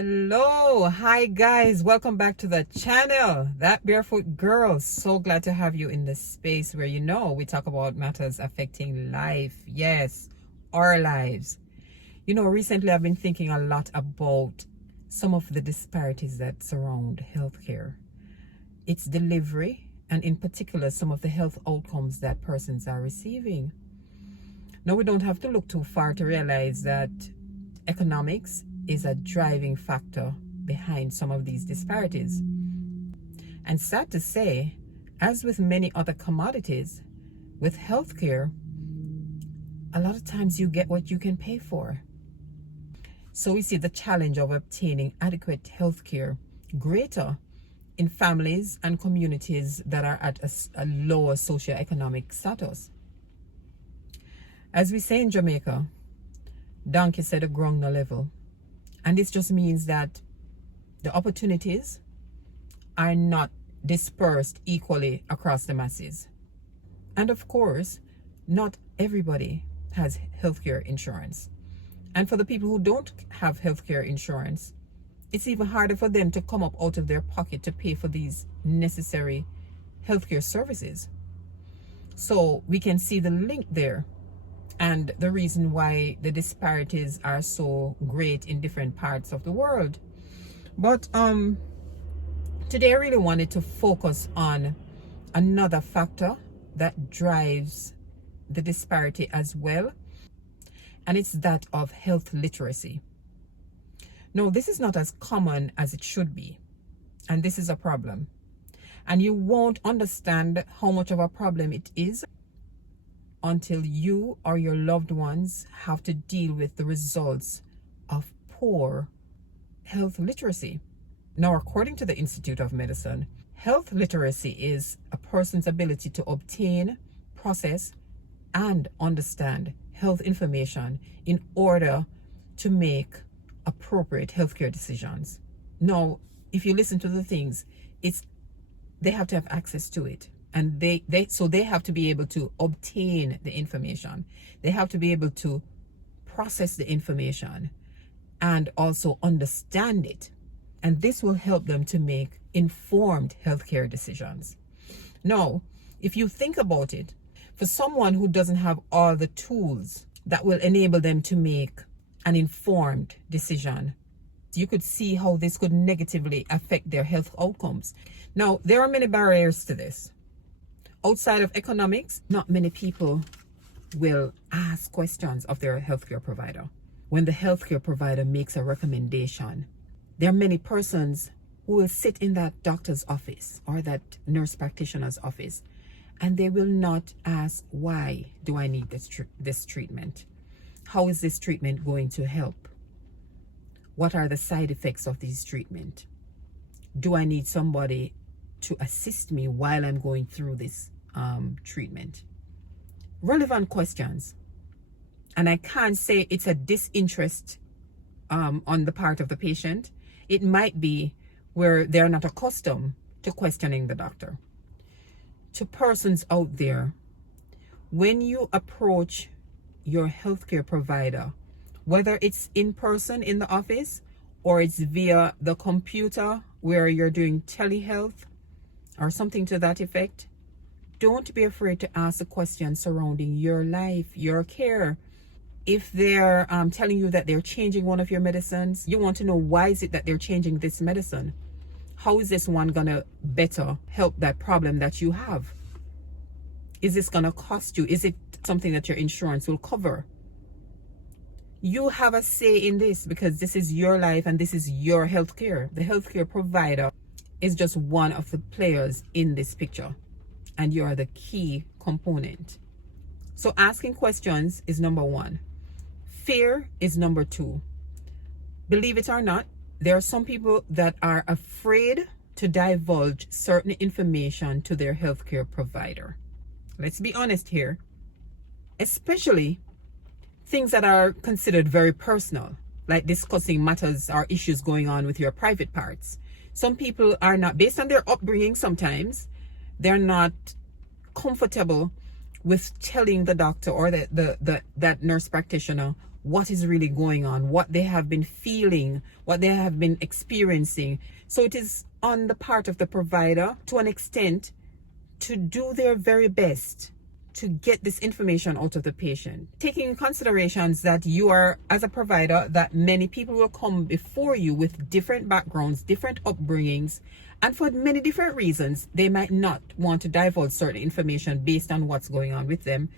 Hello, hi guys, welcome back to the channel. That Barefoot Girl, so glad to have you in this space where we talk about matters affecting life. Yes, our lives. Recently I've been thinking a lot about some of the disparities that surround healthcare, its delivery, and in particular some of the health outcomes that persons are receiving. Now, we don't have to look too far to realize that economics is a driving factor behind some of these disparities. And sad to say, as with many other commodities, with healthcare, a lot of times you get what you can pay for. So we see the challenge of obtaining adequate healthcare greater in families and communities that are at a lower socioeconomic status. As we say in Jamaica, donkey said a grung no level. And this just means that the opportunities are not dispersed equally across the masses. And of course, not everybody has healthcare insurance. And for the people who don't have healthcare insurance, it's even harder for them to come up out of their pocket to pay for these necessary healthcare services. So we can see the link there and the reason why the disparities are so great in different parts of the world. But today I really wanted to focus on another factor that drives the disparity as well, and it's that of health literacy. No, this is not as common as it should be, and this is a problem. And you won't understand how much of a problem it is until you or your loved ones have to deal with the results of poor health literacy. Now, according to the Institute of Medicine, health literacy is a person's ability to obtain, process, and understand health information in order to make appropriate healthcare decisions. Now, if you listen to the things, they have to have access to it. And they have to be able to obtain the information. They have to be able to process the information and also understand it. And this will help them to make informed healthcare decisions. Now, if you think about it, for someone who doesn't have all the tools that will enable them to make an informed decision, you could see how this could negatively affect their health outcomes. Now, there are many barriers to this. Outside of economics, not many people will ask questions of their healthcare provider. When the healthcare provider makes a recommendation, there are many persons who will sit in that doctor's office or that nurse practitioner's office, and they will not ask, why do I need this treatment? How is this treatment going to help? What are the side effects of this treatment? Do I need somebody to assist me while I'm going through this treatment? Relevant questions. And I can't say it's a disinterest on the part of the patient. It might be where they're not accustomed to questioning the doctor. To persons out there, when you approach your healthcare provider, whether it's in person in the office or it's via the computer where you're doing telehealth or something to that effect, don't be afraid to ask a question surrounding your life, your care. If they're telling you that they're changing one of your medicines, you want to know, why is it that they're changing this medicine? How is this one gonna better help that problem that you have? Is this gonna cost you? Is it something that your insurance will cover? You have a say in this because this is your life and this is your healthcare. The healthcare provider is just one of the players in this picture, and you are the key component. So asking questions is number one. Fear is number two. Believe it or not, there are some people that are afraid to divulge certain information to their healthcare provider. Let's be honest here. Especially things that are considered very personal, like discussing matters or issues going on with your private parts. Some people are not, based on their upbringing sometimes, they're not comfortable with telling the doctor or that nurse practitioner what is really going on, what they have been feeling, what they have been experiencing. So it is on the part of the provider, to an extent, to do their very best to get this information out of the patient, taking in considerations that you are, as a provider, that many people will come before you with different backgrounds, different upbringings, and for many different reasons they might not want to divulge certain information based on what's going on with them.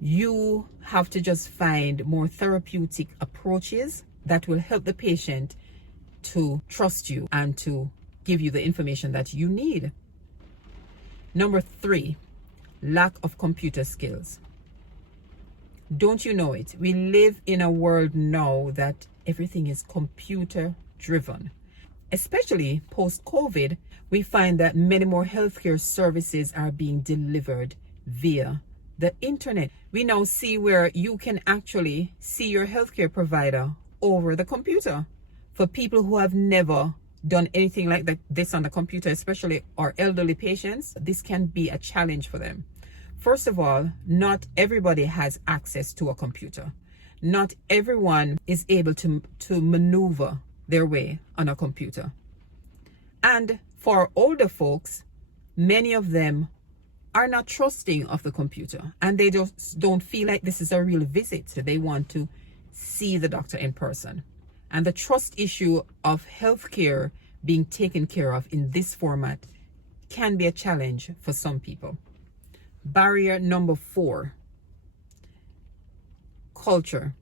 You have to just find more therapeutic approaches that will help the patient to trust you and to give you the information that you need. Number 3, lack of computer skills. Don't you know it? We live in a world now that everything is computer driven. Especially post-COVID, we find that many more healthcare services are being delivered via the internet. We now see where you can actually see your healthcare provider over the computer. For people who have never done anything like this on the computer, especially our elderly patients, this can be a challenge for them. First of all, not everybody has access to a computer. Not everyone is able to maneuver their way on a computer. And for older folks, many of them are not trusting of the computer, and they just don't feel like this is a real visit. So they want to see the doctor in person. And the trust issue of healthcare being taken care of in this format can be a challenge for some people. Barrier number 4, culture.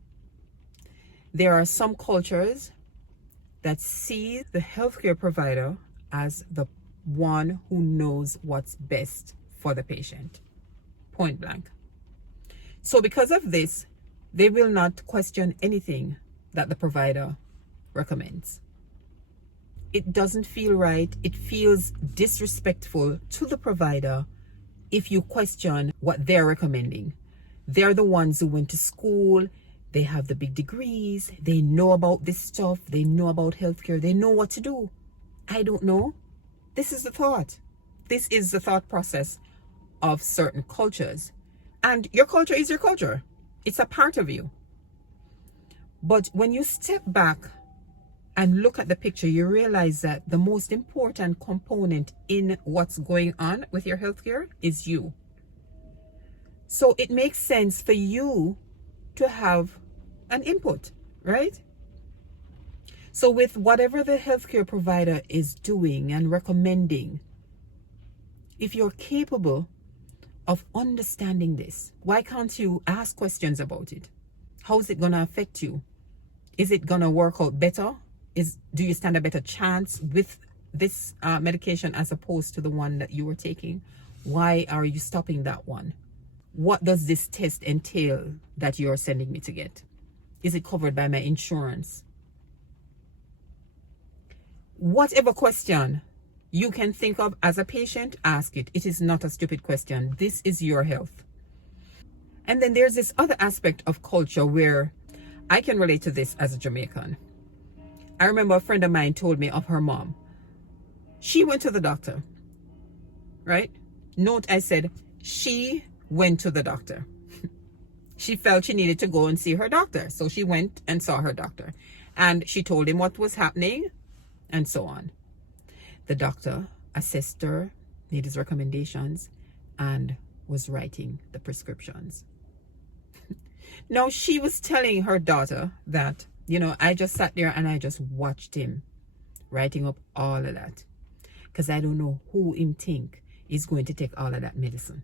There are some cultures that see the healthcare provider as the one who knows what's best for the patient. Point blank. So because of this, they will not question anything that the provider recommends. It doesn't feel right. It feels disrespectful to the provider if you question what they're recommending. They're the ones who went to school. They have the big degrees. They know about this stuff. They know about healthcare. They know what to do. I don't know. This is the thought. This is the thought process of certain cultures. And your culture is your culture. It's a part of you. But when you step back and look at the picture, you realize that the most important component in what's going on with your healthcare is you. So it makes sense for you to have an input, right? So with whatever the healthcare provider is doing and recommending, if you're capable of understanding this, why can't you ask questions about it? How is it going to affect you? Is it going to work out better? Do you stand a better chance with this medication as opposed to the one that you were taking? Why are you stopping that one? What does this test entail that you're sending me to get? Is it covered by my insurance? Whatever question you can think of as a patient, ask it. It is not a stupid question. This is your health. And then there's this other aspect of culture where I can relate to this as a Jamaican. I remember a friend of mine told me of her mom. She went to the doctor, right? Note, I said she went to the doctor. She felt she needed to go and see her doctor. So she went and saw her doctor. And she told him what was happening and so on. The doctor assessed her, made his recommendations, and was writing the prescriptions. Now, she was telling her daughter that, I just sat there and I just watched him writing up all of that. Because I don't know who him think is going to take all of that medicine.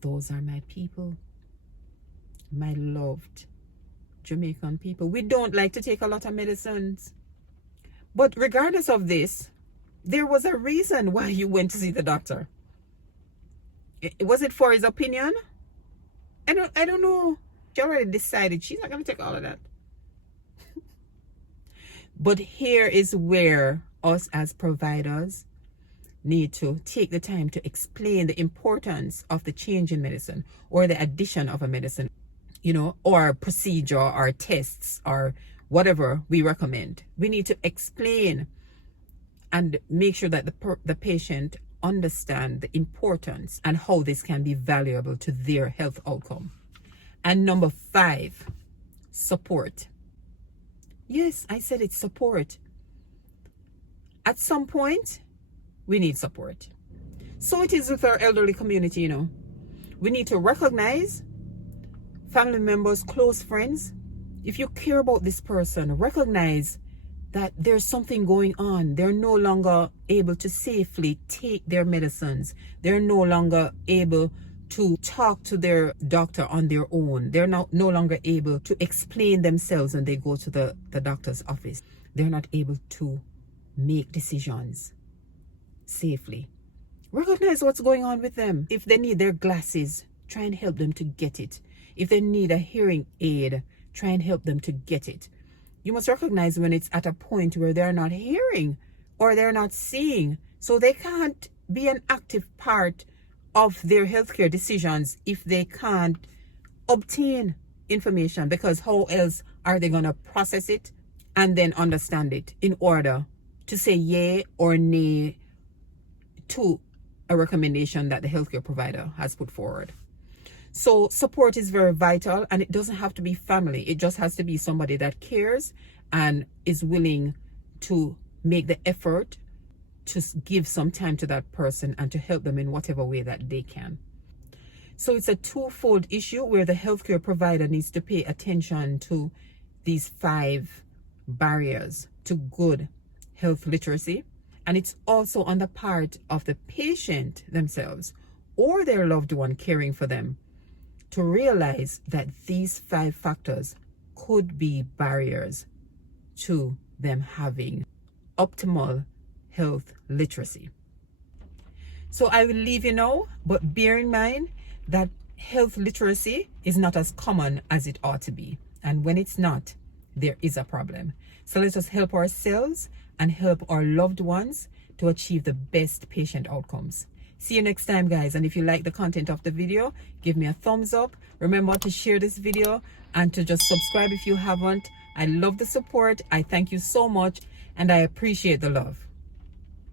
Those are my people. My loved Jamaican people. We don't like to take a lot of medicines. But regardless of this, there was a reason why you went to see the doctor. Was it for his opinion? I don't know. She already decided she's not going to take all of that. But here is where us as providers need to take the time to explain the importance of the change in medicine or the addition of a medicine, or procedure or tests or whatever we recommend. We need to explain and make sure that the patient understand the importance and how this can be valuable to their health outcome. And number 5, support. Yes, I said it's support. At some point, we need support. So it is with our elderly community, you know. We need to recognize family members, close friends. If you care about this person, recognize that there's something going on. They're no longer able to safely take their medicines. They're no longer able to talk to their doctor on their own. They're no longer able to explain themselves when they go to the doctor's office. They're not able to make decisions safely. Recognize what's going on with them. If they need their glasses, try and help them to get it. If they need a hearing aid, try and help them to get it. You must recognize when it's at a point where they're not hearing or they're not seeing, so they can't be an active part of their healthcare decisions if they can't obtain information, because how else are they going to process it and then understand it in order to say yay or nay to a recommendation that the healthcare provider has put forward. So support is very vital, and it doesn't have to be family. It just has to be somebody that cares and is willing to make the effort to give some time to that person and to help them in whatever way that they can. So it's a twofold issue where the healthcare provider needs to pay attention to these 5 barriers to good health literacy. And it's also on the part of the patient themselves or their loved one caring for them to realize that these 5 factors could be barriers to them having optimal health literacy. So I will leave you now, but bear in mind that health literacy is not as common as it ought to be. And when it's not, there is a problem. So let us help ourselves and help our loved ones to achieve the best patient outcomes. See you next time, guys. And if you like the content of the video, give me a thumbs up. Remember to share this video and to just subscribe if you haven't. I love the support. I thank you so much, and I appreciate the love.